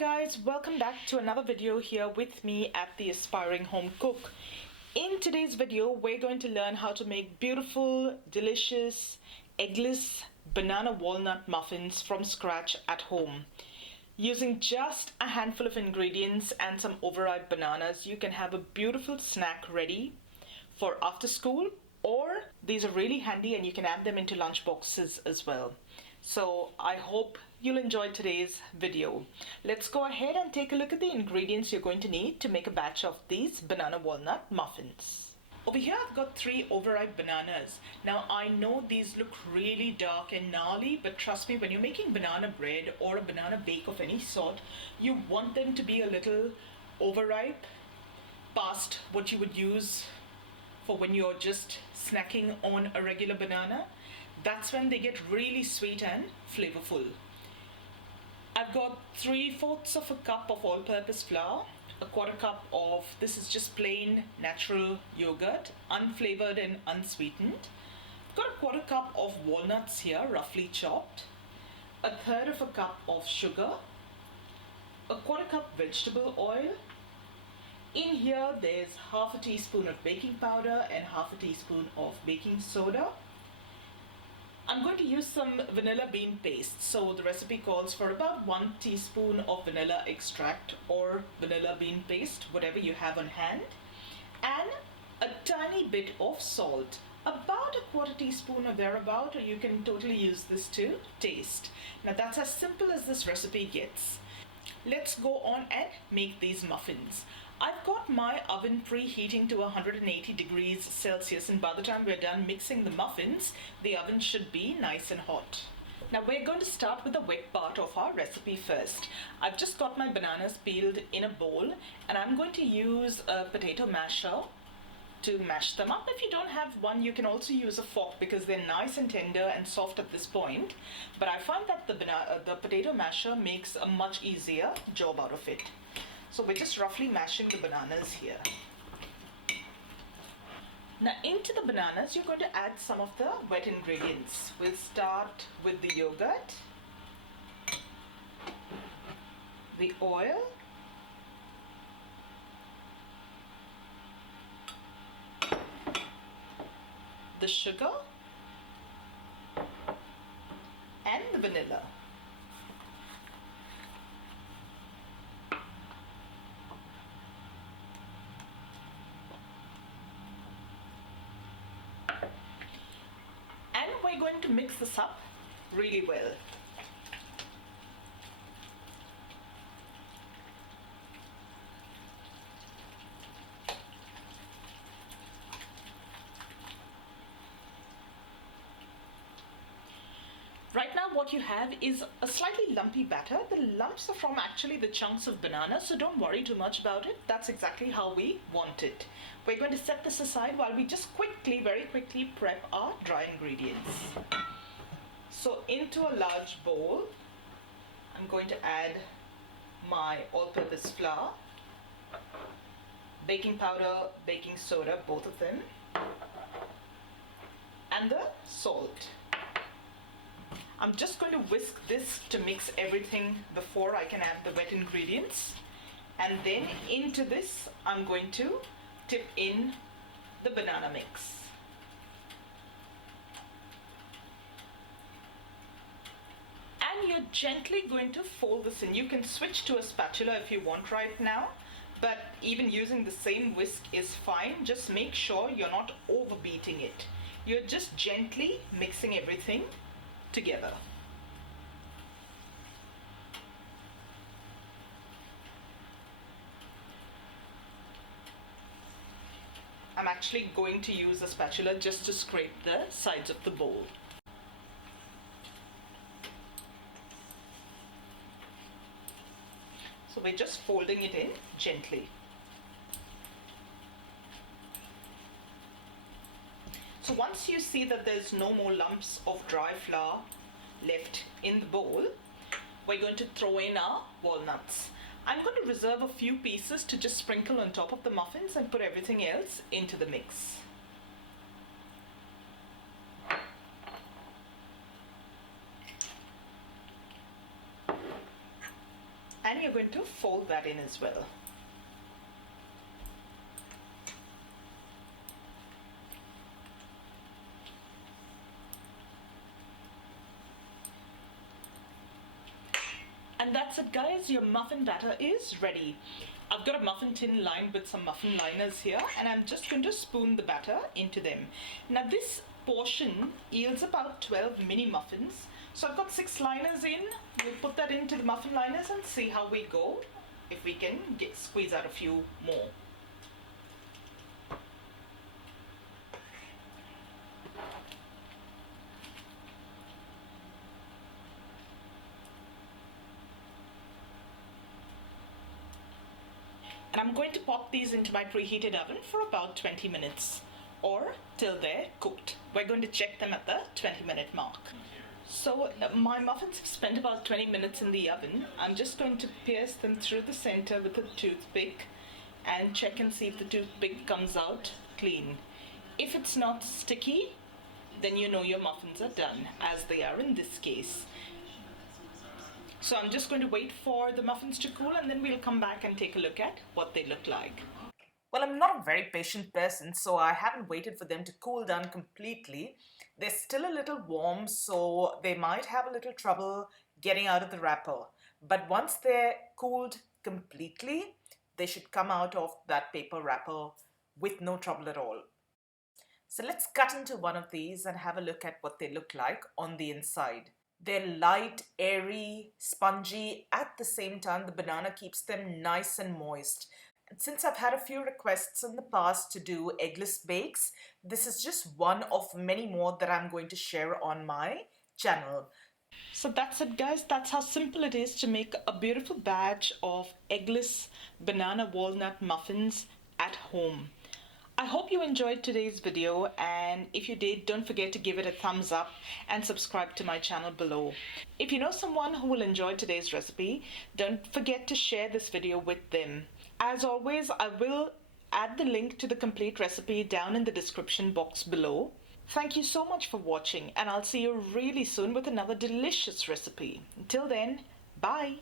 guys, welcome back to another video here with me at the Aspiring Home Cook. In today's video, we're going to learn how to make beautiful, delicious, eggless banana walnut muffins from scratch at home. Using just a handful of ingredients and some overripe bananas, you can have a beautiful snack ready for after school, or these are really handy and you can add them into lunch boxes as well. So I hope you'll enjoy today's video. Let's go ahead and take a look at the ingredients you're going to need to make a batch of these banana walnut muffins. Over here I've got 3 overripe bananas. Now I know these look really dark and gnarly, but trust me, when you're making banana bread or a banana bake of any sort, you want them to be a little overripe, past what you would use for when you're just snacking on a regular banana. That's when they get really sweet and flavorful. I've got 3/4 of a cup of all-purpose flour, a 1/4 cup of, this is just plain natural yogurt, unflavored and unsweetened. I've got a 1/4 cup of walnuts here, roughly chopped, a 1/3 of a cup of sugar, a 1/4 cup vegetable oil. In here there's 1/2 teaspoon of baking powder and 1/2 teaspoon of baking soda. I'm going to use some vanilla bean paste, so the recipe calls for about 1 teaspoon of vanilla extract or vanilla bean paste, whatever you have on hand, and a tiny bit of salt, about a 1/4 teaspoon or thereabout, or you can totally use this to taste. Now that's as simple as this recipe gets. Let's go on and make these muffins. I've got my oven preheating to 180 degrees Celsius, and by the time we're done mixing the muffins, the oven should be nice and hot. Now we're going to start with the wet part of our recipe first. I've just got my bananas peeled in a bowl, and I'm going to use a potato masher to mash them up. If you don't have one, you can also use a fork because they're nice and tender and soft at this point. But I find that the potato masher makes a much easier job out of it. So we're just roughly mashing the bananas here. Now into the bananas, you're going to add some of the wet ingredients. We'll start with the yogurt, the oil, the sugar, and the vanilla. And we're going to mix this up really well. Right now what you have is a slightly lumpy batter. The lumps are from actually the chunks of banana, so don't worry too much about it. That's exactly how we want it. We're going to set this aside while we just very quickly prep our dry ingredients. So into a large bowl, I'm going to add my all-purpose flour, baking powder, baking soda, both of them, and the salt. I'm just going to whisk this to mix everything before I can add the wet ingredients. And then into this, I'm going to tip in the banana mix. And you're gently going to fold this in. You can switch to a spatula if you want right now, but even using the same whisk is fine. Just make sure you're not overbeating it. You're just gently mixing everything together. I'm actually going to use a spatula just to scrape the sides of the bowl. So we're just folding it in gently. So once you see that there's no more lumps of dry flour left in the bowl, we're going to throw in our walnuts. I'm going to reserve a few pieces to just sprinkle on top of the muffins and put everything else into the mix. And and you're going to fold that in as well. And that's it, guys. Your muffin batter is ready. I've got a muffin tin lined with some muffin liners here, and I'm just going to spoon the batter into them. Now this portion yields about 12 mini muffins. So I've got 6 liners in. We'll put that into the muffin liners and see how we go, if we can squeeze out a few more. And I'm going to pop these into my preheated oven for about 20 minutes, or till they're cooked. We're going to check them at the 20-minute mark. So my muffins have spent about 20 minutes in the oven. I'm just going to pierce them through the center with a toothpick and check and see if the toothpick comes out clean. If it's not sticky, then you know your muffins are done, as they are in this case. So I'm just going to wait for the muffins to cool, and then we'll come back and take a look at what they look like. Well, I'm not a very patient person, so I haven't waited for them to cool down completely. They're still a little warm, so they might have a little trouble getting out of the wrapper. But once they're cooled completely, they should come out of that paper wrapper with no trouble at all. So let's cut into one of these and have a look at what they look like on the inside. They're light, airy, spongy. At the same time, the banana keeps them nice and moist. And since I've had a few requests in the past to do eggless bakes, this is just one of many more that I'm going to share on my channel. So that's it, guys. That's how simple it is to make a beautiful batch of eggless banana walnut muffins at home. I hope you enjoyed today's video, and if you did, don't forget to give it a thumbs up and subscribe to my channel below. If you know someone who will enjoy today's recipe, don't forget to share this video with them. As always, I will add the link to the complete recipe down in the description box below. Thank you so much for watching, and I'll see you really soon with another delicious recipe. Until then, bye!